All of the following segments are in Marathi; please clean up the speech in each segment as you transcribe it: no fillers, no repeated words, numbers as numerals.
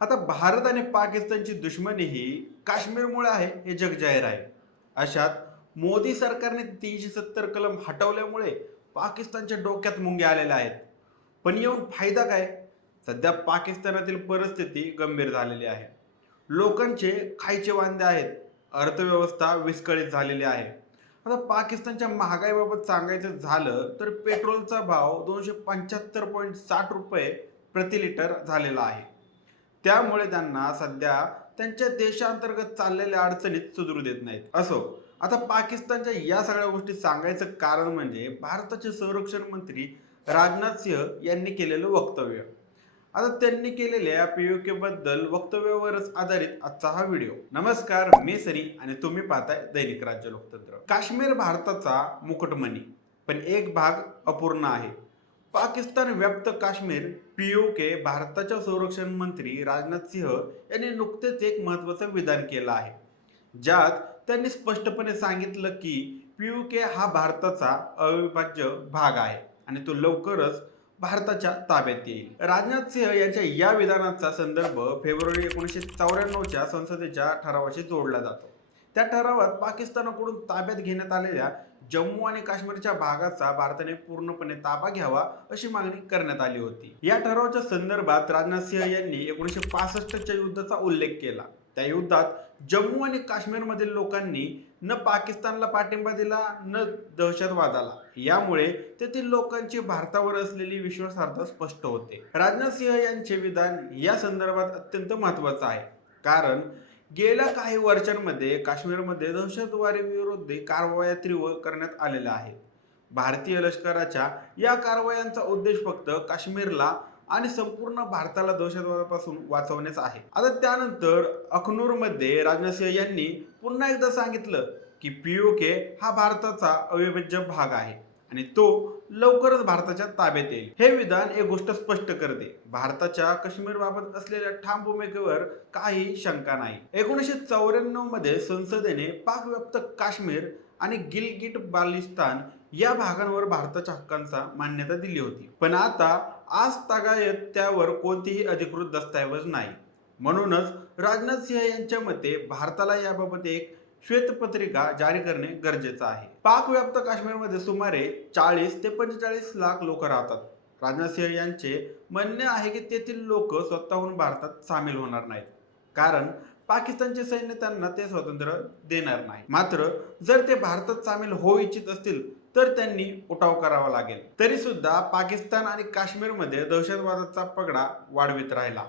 आता भारत आणि पाकिस्तानची दुश्मनी ही काश्मीरमुळे आहे हे जग जाहीर आहे. अशात मोदी सरकारने 370 कलम हटवल्यामुळे पाकिस्तानच्या डोक्यात मुंग्या आलेल्या आहेत. पण येऊन फायदा काय? सध्या पाकिस्तानातील परिस्थिती गंभीर झालेली आहे. लोकांचे खायचे वांदे आहेत. अर्थव्यवस्था विस्कळीत झालेली आहे. आता पाकिस्तानच्या महागाईबाबत सांगायचं झालं तर पेट्रोलचा भाव 275.60 रुपये प्रति लिटर झालेला आहे. त्यामुळे त्यांना सध्या त्यांच्या देशांतर्गत चाललेल्या अडचणीत सुधरू देत नाहीत. असो, आता पाकिस्तानच्या या सगळ्या गोष्टी सांगायचं कारण म्हणजे भारताचे संरक्षण मंत्री राजनाथ सिंह यांनी केलेलं वक्तव्य. आता त्यांनी केलेल्या पीयूके बद्दल वक्तव्यावरच आधारित आजचा हा व्हिडिओ. नमस्कार, मी सनी आणि तुम्ही पाहताय दैनिक राज्य लोकतंत्र. काश्मीर भारताचा मुकुटमणी, पण एक भाग अपूर्ण आहे. पाकिस्तान व्याप्त काश्मीर पीओके. भारताच्या संरक्षण मंत्री राजनाथ सिंह यांनी नुकतेच एक महत्त्वाचं विधान केलं आहे, ज्यात त्यांनी स्पष्टपणे सांगितलं की पीओके हा भारताचा अविभाज्य भाग आहे आणि तो लवकरच भारताच्या ताब्यात येईल. राजनाथ सिंह यांच्या या विधानाचा संदर्भ फेब्रुवारी 1994च्या संसदेच्या ठरावाशी जोडला जातो. त्या ठरावात पाकिस्तानाकडून ताब्यात घेण्यात आलेल्या जम्मू आणि काश्मीरच्या भागाचा भारताने पूर्णपणे ताबा घ्यावा अशी मागणी करण्यात आली होती. या ठरावाच्या संदर्भात राजनाथ सिंह यांनी 1965च्या युद्धाचा उल्लेख केला. त्या युद्धात जम्मू आणि काश्मीरमधील लोकांनी न पाकिस्तानला पाठिंबा दिला न दहशतवादाला. यामुळे तेथील लोकांची भारतावर असलेली विश्वासार्हता स्पष्ट होते. राजनाथ सिंह यांचे विधान या संदर्भात अत्यंत महत्वाचं आहे, कारण गेल्या काही वर्षांमध्ये काश्मीरमध्ये दहशतवादी विरोधी कारवाया तीव्र करण्यात आलेल्या आहेत. भारतीय लष्कराच्या या कारवायांचा उद्देश फक्त काश्मीरला आणि संपूर्ण भारताला दहशतवादापासून वाचवण्याचा आहे. आता त्यानंतर अखनूरमध्ये राजनाथ सिंह यांनी पुन्हा एकदा सांगितलं की पीओके हा भारताचा अविभाज्य भाग आहे आणि तो लवकरच भारताच्या ताब्यात येईल. हे विधान एक गोष्ट स्पष्ट करते: भारताच्या काश्मीर बाबत असलेल्या ठाम भूमिकेवर काही शंका नाही. 1994 मध्ये संसदेने पाकव्याप्त काश्मीर आणि गिलगिट बाल्टिस्तान या भागांवर भारताच्या हक्कांचा मान्यता दिली होती. पण आता आज तागायत त्यावर कोणतीही अधिकृत दस्तऐवज नाही. म्हणूनच राजनाथ सिंह यांच्या मते भारताला याबाबत एक श्वेतपत्रिका जारी करणे गरजेचं आहे. पाकव्याप्त काश्मीरमध्ये सुमारे 40 ते 45 लाख लोक राहतात. राजनाथ सिंह यांचे म्हणणे आहे की तेथील लोक स्वतःहून भारतात सामील होणार नाहीत, कारण पाकिस्तानचे सैन्य त्यांना ते स्वातंत्र्य देणार नाही. मात्र जर ते भारतात सामील होऊ इच्छित असतील तर त्यांनी उठाव करावा लागेल. तरी सुद्धा पाकिस्तान आणि काश्मीरमध्ये दहशतवादाचा पगडा वाढवित राहिला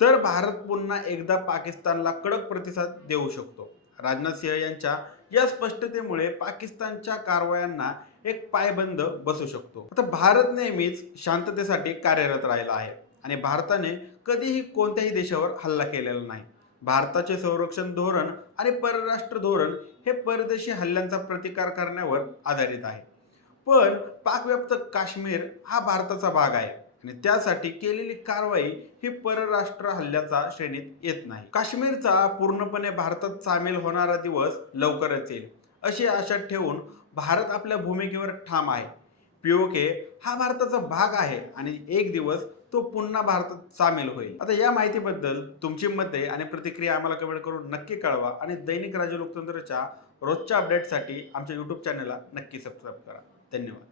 तर भारत पुन्हा एकदा पाकिस्तानला कडक प्रतिसाद देऊ शकतो. राजनाथ सिंह यांच्या या स्पष्टतेमुळे पाकिस्तानच्या कारवायांना एक पायबंद बसू शकतो. आता भारत नेहमीच शांततेसाठी कार्यरत राहिला आहे आणि भारताने कधीही कोणत्याही देशावर हल्ला केलेला नाही. भारताचे संरक्षण धोरण आणि परराष्ट्र धोरण हे परदेशी हल्ल्यांचा प्रतिकार करण्यावर आधारित आहे. पण पाकव्याप्त काश्मीर हा भारताचा भाग आहे आणि त्यासाठी केलेली कारवाई ही परराष्ट्र हल्ल्याच्या श्रेणीत येत नाही. काश्मीरचा पूर्णपणे भारतात सामील होणारा दिवस लवकरच येईल अशी आशा ठेवून भारत आपल्या भूमिकेवर ठाम आहे. पीओके हा भारताचा भाग आहे आणि एक दिवस तो पुन्हा भारतात सामील होईल. आता या माहितीबद्दल तुमची मते आणि प्रतिक्रिया आम्हाला कमेंट करून नक्की कळवा आणि दैनिक राज्य लोकतंत्रच्या रोजच्या अपडेटसाठी आमच्या यूट्यूब चॅनलला नक्की सबस्क्राईब करा. धन्यवाद.